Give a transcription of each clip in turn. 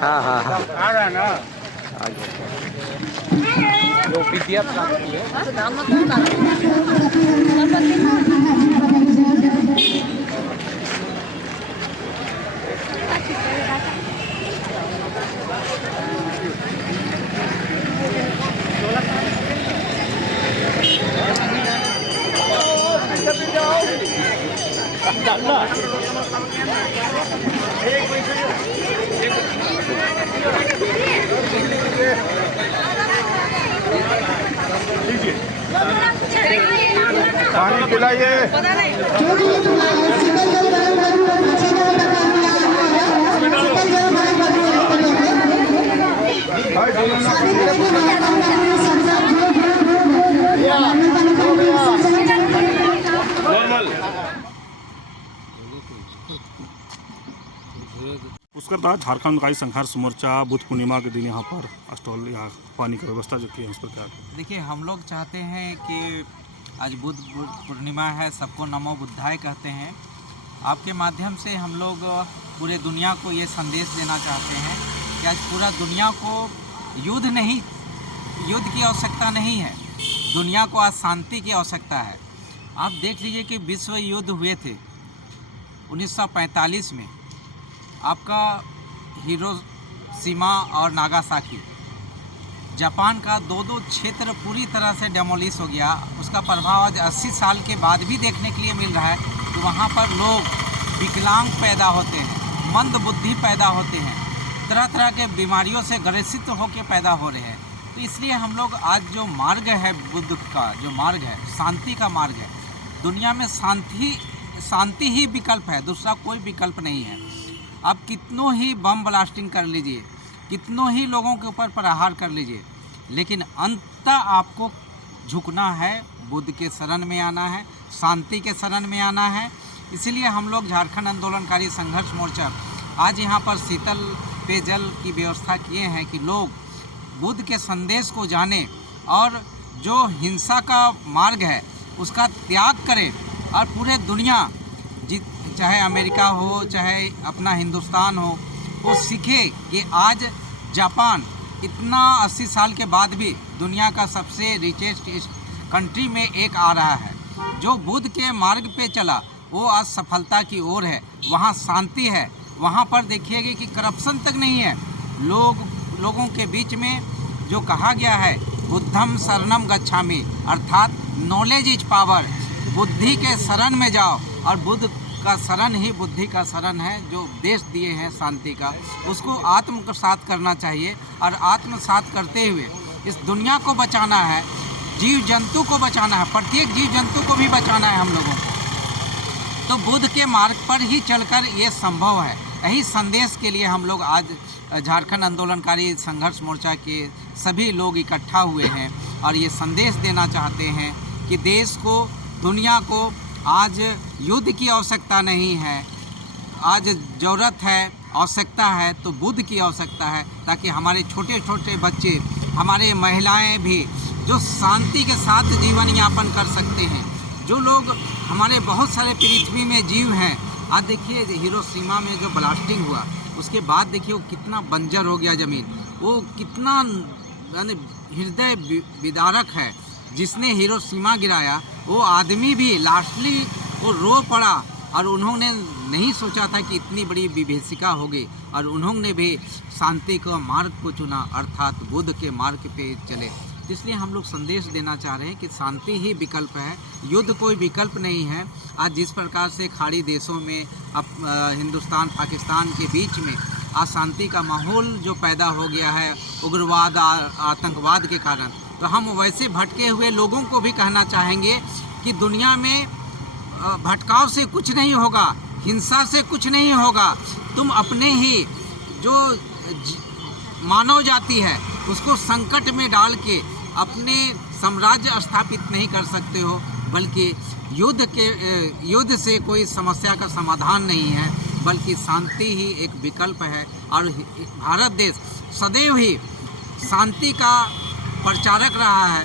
हाँ हाँ हाँ आ रहा है ना जो पीडीएफ प्राप्त हुए पानी पिलाइए। उसके बाद झारखंड का संघर्ष मोर्चा बुद्ध पूर्णिमा के दिन यहाँ पर स्टॉल या पानी की व्यवस्था जो की है उस पर क्या? देखिए, हम लोग चाहते हैं कि आज बुद्ध पूर्णिमा है, सबको नमो बुद्धाय कहते हैं। आपके माध्यम से हम लोग पूरे दुनिया को ये संदेश देना चाहते हैं कि आज पूरा दुनिया को युद्ध की आवश्यकता नहीं है, दुनिया को आज शांति की आवश्यकता है। आप देख लीजिए कि विश्व युद्ध हुए थे 1945 में, आपका हिरोशिमा और नागासाकी, जापान का दो क्षेत्र पूरी तरह से डेमोलिश हो गया। उसका प्रभाव आज 80 साल के बाद भी देखने के लिए मिल रहा है कि वहाँ पर लोग विकलांग पैदा होते हैं, मंद बुद्धि पैदा होते हैं, तरह तरह के बीमारियों से ग्रसित होकर पैदा हो रहे हैं। तो इसलिए हम लोग आज जो मार्ग है बुद्ध का, जो मार्ग है शांति का मार्ग है, दुनिया में शांति ही विकल्प है, दूसरा कोई विकल्प नहीं है। आप कितनों ही बम ब्लास्टिंग कर लीजिए, कितनों ही लोगों के ऊपर प्रहार कर लीजिए, लेकिन अंततः आपको झुकना है, बुद्ध के शरण में आना है, शांति के शरण में आना है। इसलिए हम लोग झारखंड आंदोलनकारी संघर्ष मोर्चा आज यहाँ पर शीतल पेयजल की व्यवस्था किए हैं कि लोग बुद्ध के संदेश को जानें और जो हिंसा का मार्ग है उसका त्याग करें और पूरे दुनिया, चाहे अमेरिका हो चाहे अपना हिंदुस्तान हो, वो सीखे कि आज जापान इतना 80 साल के बाद भी दुनिया का सबसे रिचेस्ट कंट्री में एक आ रहा है। जो बुद्ध के मार्ग पे चला वो आज सफलता की ओर है, वहाँ शांति है, वहाँ पर देखिएगा कि करप्शन तक नहीं है। लोगों के बीच में जो कहा गया है बुद्धम शरणम गच्छामि, अर्थात नॉलेज इज पावर, बुद्धि के शरण में जाओ, और बुद्ध का शरण ही बुद्धि का शरण है। जो उपदेश दिए हैं शांति का, उसको आत्मसात करना चाहिए और आत्मसात करते हुए इस दुनिया को बचाना है, जीव जंतु को बचाना है, प्रत्येक जीव जंतु को भी बचाना है हम लोगों को। तो बुद्ध के मार्ग पर ही चलकर ये संभव है। यही संदेश के लिए हम लोग आज झारखंड आंदोलनकारी संघर्ष मोर्चा के सभी लोग इकट्ठा हुए हैं और ये संदेश देना चाहते हैं कि देश को, दुनिया को आज युद्ध की आवश्यकता नहीं है, आज ज़रूरत है, आवश्यकता है तो बुद्ध की आवश्यकता है, ताकि हमारे छोटे छोटे बच्चे, हमारे महिलाएं भी जो शांति के साथ जीवन यापन कर सकते हैं। जो लोग हमारे बहुत सारे पृथ्वी में जीव हैं, आज देखिए हिरोशिमा में जो ब्लास्टिंग हुआ उसके बाद देखिए वो कितना बंजर हो गया ज़मीन, वो कितना हृदय विदारक है। जिसने हिरोशिमा गिराया वो आदमी भी लास्टली वो रो पड़ा और उन्होंने नहीं सोचा था कि इतनी बड़ी विभीषिका होगी और उन्होंने भी शांति का मार्ग को चुना, अर्थात बुद्ध के मार्ग पे चले। इसलिए हम लोग संदेश देना चाह रहे हैं कि शांति ही विकल्प है, युद्ध कोई विकल्प नहीं है। आज जिस प्रकार से खाड़ी देशों में हिंदुस्तान पाकिस्तान के बीच में अशांति का माहौल जो पैदा हो गया है उग्रवाद आतंकवाद के कारण, तो हम वैसे भटके हुए लोगों को भी कहना चाहेंगे कि दुनिया में भटकाव से कुछ नहीं होगा, हिंसा से कुछ नहीं होगा। तुम अपने ही जो मानव जाति है उसको संकट में डाल के अपने साम्राज्य स्थापित नहीं कर सकते हो, बल्कि युद्ध से कोई समस्या का समाधान नहीं है, बल्कि शांति ही एक विकल्प है। और भारत देश सदैव ही शांति का प्रचारक रहा है,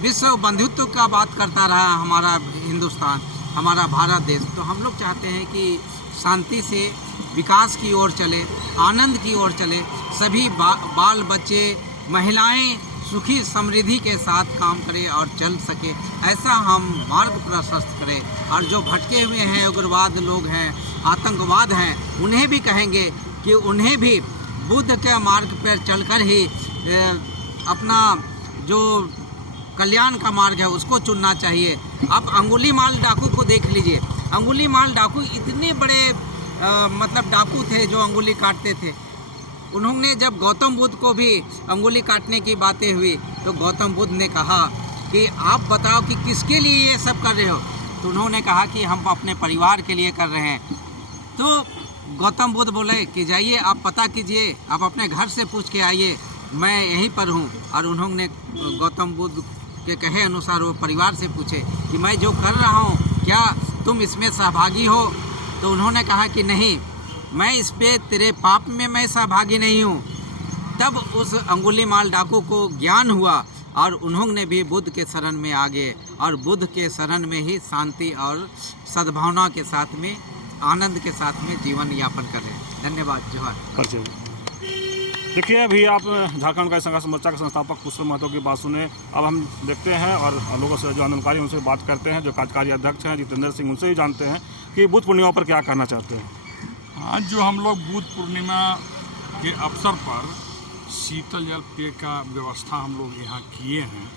विश्व बंधुत्व का बात करता रहा हमारा हिंदुस्तान। हमारा भारत देश। तो हम लोग चाहते हैं कि शांति से विकास की ओर चले, आनंद की ओर चले, सभी बाल बच्चे महिलाएं सुखी समृद्धि के साथ काम करें और चल सके, ऐसा हम मार्ग प्रशस्त करें। और जो भटके हुए हैं, उग्रवाद लोग हैं, आतंकवाद हैं, उन्हें भी कहेंगे कि उन्हें भी बुद्ध के मार्ग पर चलकर ही अपना जो कल्याण का मार्ग है उसको चुनना चाहिए। आप अंगुलीमाल डाकू को देख लीजिए। अंगुलीमाल डाकू इतने बड़े मतलब डाकू थे जो अंगुली काटते थे। उन्होंने जब गौतम बुद्ध को भी अंगुली काटने की बातें हुई तो गौतम बुद्ध ने कहा कि आप बताओ कि किसके लिए ये सब कर रहे हो। तो उन्होंने कहा कि हम अपने परिवार के लिए कर रहे हैं। तो गौतम बुद्ध बोले कि जाइए आप पता कीजिए, आप अपने घर से पूछ के आइए, मैं यहीं पर हूँ। और उन्होंने गौतम बुद्ध के कहे अनुसार वो परिवार से पूछे कि मैं जो कर रहा हूँ क्या तुम इसमें सहभागी हो। तो उन्होंने कहा कि नहीं, मैं इस पे तेरे पाप में मैं सहभागी नहीं हूँ। तब उस अंगुलीमाल डाकू को ज्ञान हुआ और उन्होंने भी बुद्ध के शरण में आ गए और बुद्ध के शरण में ही शांति और सद्भावना के साथ में, आनंद के साथ में जीवन यापन कर रहे हैं। धन्यवाद। जोहार। देखिए, अभी आप झारखंड का संघर्ष मोर्चा के संस्थापक पुष्कर महतो की बात सुने। अब हम देखते हैं और लोगों से जो आंदोलनकारी उनसे बात करते हैं, जो कार्यकारी अध्यक्ष हैं जितेंद्र सिंह, उनसे ही जानते हैं कि बुद्ध पूर्णिमा पर क्या कहना चाहते हैं। आज जो हम लोग बुद्ध पूर्णिमा के अवसर पर शीतल जल पेय का व्यवस्था हम लोग यहाँ किए हैं,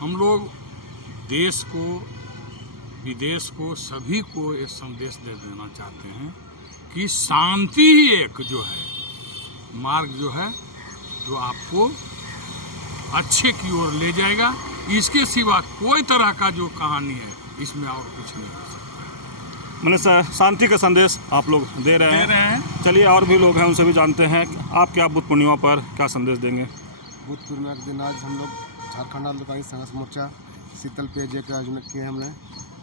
हम लोग देश को, विदेश को, सभी को ये संदेश दे देना चाहते हैं कि शांति ही एक जो है मार्ग जो है जो आपको अच्छे की ओर ले जाएगा। इसके सिवा कोई तरह का जो कहानी है इसमें और कुछ नहीं हो सकता। मैंने शांति का संदेश आप लोग दे रहे हैं। चलिए, और भी लोग हैं, उनसे भी जानते हैं आप क्या बुद्ध पूर्णिमा पर क्या संदेश देंगे। बुद्ध पूर्णिमा के दिन आज हम लोग झारखंड आंदोलनकारी संघर्ष मोर्चा शीतल पेय के आयोजन किए हमने,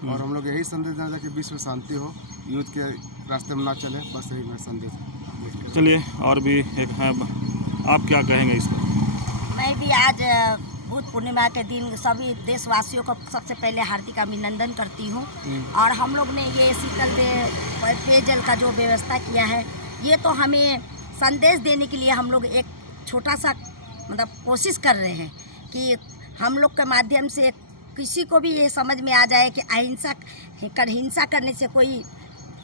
और हम लोग यही संदेश देना था कि विश्व शांति हो, युद्ध के रास्ते में ना चले, बस यही मेरा संदेश। चलिए, और भी एक है, आप क्या कहेंगे इस पर। मैं भी आज बुद्ध पूर्णिमा के दिन सभी देशवासियों को सबसे पहले हार्दिक अभिनंदन करती हूँ। और हम लोग ने ये शीतल पेयजल का जो व्यवस्था किया है, ये तो हमें संदेश देने के लिए हम लोग एक छोटा सा मतलब कोशिश कर रहे हैं कि हम लोग के माध्यम से किसी को भी ये समझ में आ जाए कि हिंसा करने से कोई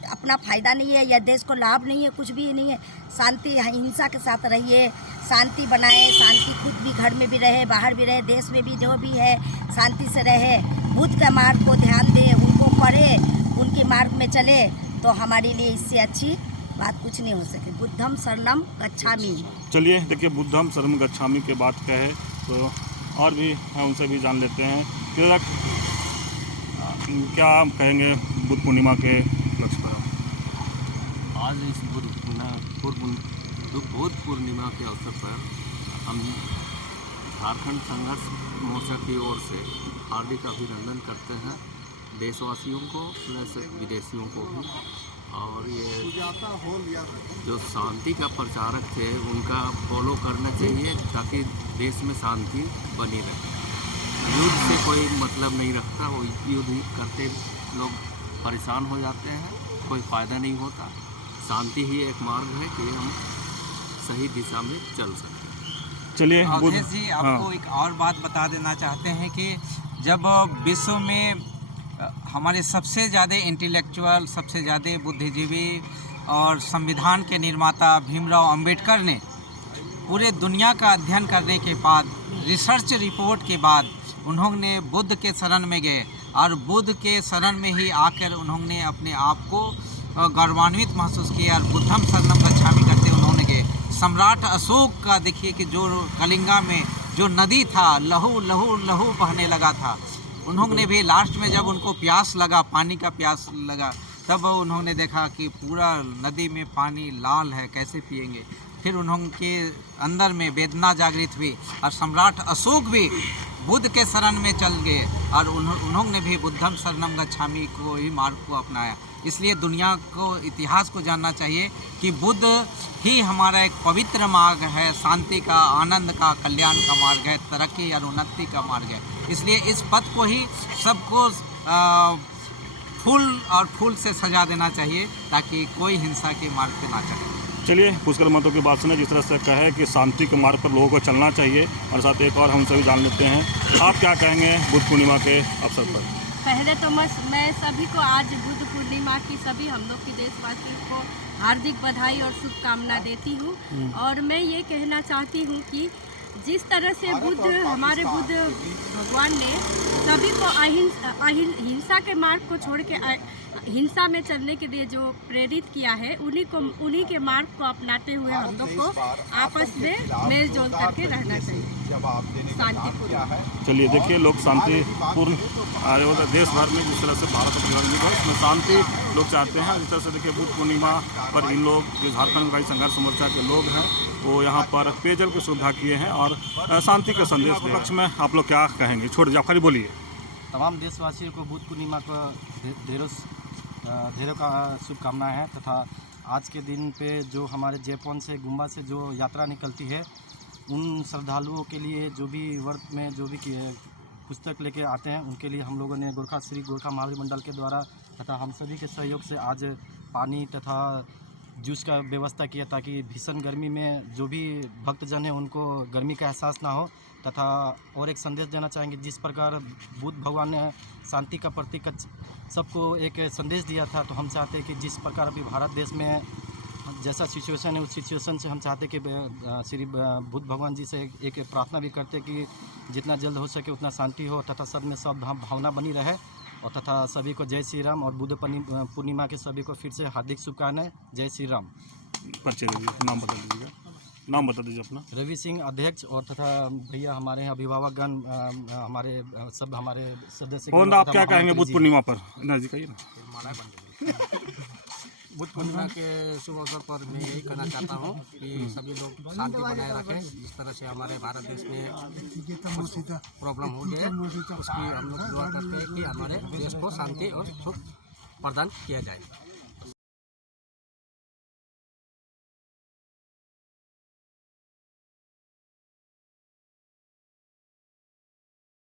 अपना फ़ायदा नहीं है या देश को लाभ नहीं है, कुछ भी नहीं है। शांति, हिंसा के साथ रहिए, शांति बनाए, शांति खुद भी घर में भी रहे, बाहर भी रहे, देश में भी जो भी है शांति से रहे। बुद्ध का मार्ग को ध्यान दें, उनको पढ़े, उनके मार्ग में चले, तो हमारे लिए इससे अच्छी बात कुछ नहीं हो सके। बुद्धम शरणम गच्छामि। चलिए, देखिए, बुद्धम शरणम गच्छामि के बात क्या है, तो और भी हैं, उनसे भी जान लेते हैं। क्या कहेंगे बुद्ध पूर्णिमा के लक्ष्य पर। आज इस बुद्ध पूर्णिमा के अवसर पर हम झारखंड संघर्ष मोर्चा की ओर से हार्दिक अभिनंदन करते हैं देशवासियों को प्लस विदेशियों को भी। और ये जो शांति का प्रचारक थे उनका फॉलो करना चाहिए ताकि देश में शांति बनी रहे। युद्ध से कोई मतलब नहीं रखता, वो युद्ध करते लोग परेशान हो जाते हैं, कोई फ़ायदा नहीं होता। शांति ही एक मार्ग है कि हम सही दिशा में चल सकते हैं। चलिए, अवधेश जी, आपको एक और बात बता देना चाहते हैं कि जब विश्व में हमारे सबसे ज़्यादा इंटेलेक्चुअल, सबसे ज़्यादा बुद्धिजीवी और संविधान के निर्माता भीमराव अंबेडकर ने पूरे दुनिया का अध्ययन करने के बाद, रिसर्च रिपोर्ट के बाद उन्होंने बुद्ध के शरण में गए और बुद्ध के शरण में ही आकर उन्होंने अपने आप को गौरवान्वित महसूस किया और बुद्धम शरणम गच्छामि करते उन्होंने गए। सम्राट अशोक का देखिए कि जो कलिंगा में जो नदी था, लहू लहू लहू बहने लगा था, उन्होंने भी लास्ट में जब उनको प्यास लगा, पानी का प्यास लगा, तब उन्होंने देखा कि पूरा नदी में पानी लाल है, कैसे पिएंगे। फिर उन्होंने अंदर में वेदना जागृत हुई और सम्राट अशोक भी बुद्ध के शरण में चल गए और उन्होंने भी बुद्धम शरणम गच्छामि को ही मार्ग को अपनाया। इसलिए दुनिया को, इतिहास को जानना चाहिए कि बुद्ध ही हमारा एक पवित्र मार्ग है, शांति का, आनंद का, कल्याण का मार्ग है, तरक्की और उन्नति का मार्ग है। इसलिए इस पथ को ही सबको फूल से सजा देना चाहिए ताकि कोई हिंसा के मार्ग पे ना चले। चलिए पुष्कर महतो की बात सुने, जिस तरह से कहे कि शांति के मार्ग पर लोगों को चलना चाहिए, और साथ एक और हम सभी जान लेते हैं आप क्या कहेंगे बुद्ध पूर्णिमा के अवसर पर। पहले तो मैं सभी को आज बुद्ध पूर्णिमा की सभी हम लोग की देशवासियों को हार्दिक बधाई और शुभकामना देती हूँ। और मैं ये कहना चाहती हूँ कि जिस तरह से हमारे बुद्ध भगवान ने सभी को हिंसा के मार्ग को छोड़ के हिंसा में चलने के लिए जो प्रेरित किया है, उन्हीं के मार्ग को अपनाते हुए हम लोग को आपस में मेल जोल करके रहना चाहिए, शांतिपूर्ण। चलिए देखिए, लोग शांतिपूर्ण देश भर में जिस तरह से भारत है उसमें शांति लोग चाहते हैं। जिस तरह से देखिए बुद्ध पूर्णिमा पर इन लोग जो झारखंड लोकतांत्रिक संघर्ष मोर्चा के लोग हैं वो यहाँ पर पेयजल की सुविधा किए हैं और शांति का संदेश के पक्ष में आप लोग क्या कहेंगे? छोड़ जाफरी बोलिए। तमाम देशवासियों को बुद्ध पूर्णिमा को ढेरों का शुभकामनाएं हैं तथा आज के दिन पे जो हमारे जयपुर से गुम्बा से जो यात्रा निकलती है, उन श्रद्धालुओं के लिए जो भी वर्त में जो भी पुस्तक लेके आते हैं उनके लिए हम लोगों ने श्री गोरखा महावीर मंडल के द्वारा तथा हम सभी के सहयोग से आज पानी तथा जूस का व्यवस्था किया ताकि भीषण गर्मी में जो भी भक्तजन हैं उनको गर्मी का एहसास ना हो। तथा और एक संदेश देना चाहेंगे, जिस प्रकार बुद्ध भगवान ने शांति का प्रतीक सबको एक संदेश दिया था, तो हम चाहते हैं कि जिस प्रकार अभी भारत देश में जैसा सिचुएशन है उस सिचुएशन से हम चाहते हैं कि श्री बुद्ध भगवान जी से एक प्रार्थना भी करते हैं कि जितना जल्द हो सके उतना शांति हो तथा सब में सब भावना बनी रहे, और तथा सभी को जय श्री राम और बुद्ध पूर्णिमा के सभी को फिर से हार्दिक शुभकामनाएं। जय श्री राम। परिचय दीजिए, नाम बता दीजिएगा। नाम बता दीजिए अपना। रवि सिंह अध्यक्ष और तथा भैया हमारे यहाँ अभिभावकगण हमारे सब हमारे सदस्य। और आप क्या कहेंगे बुद्ध पूर्णिमा पर? जी कहिए ना। बुद्ध पूर्णिमा के शुभ अवसर पर मैं यही कहना चाहता हूँ कि सभी लोग शांति बनाए रखें। जिस तरह से हमारे भारत देश में प्रॉब्लम हो गया उसकी हम लोग दुआ करते हैं कि हमारे देश को शांति और सुख प्रदान किया जाए।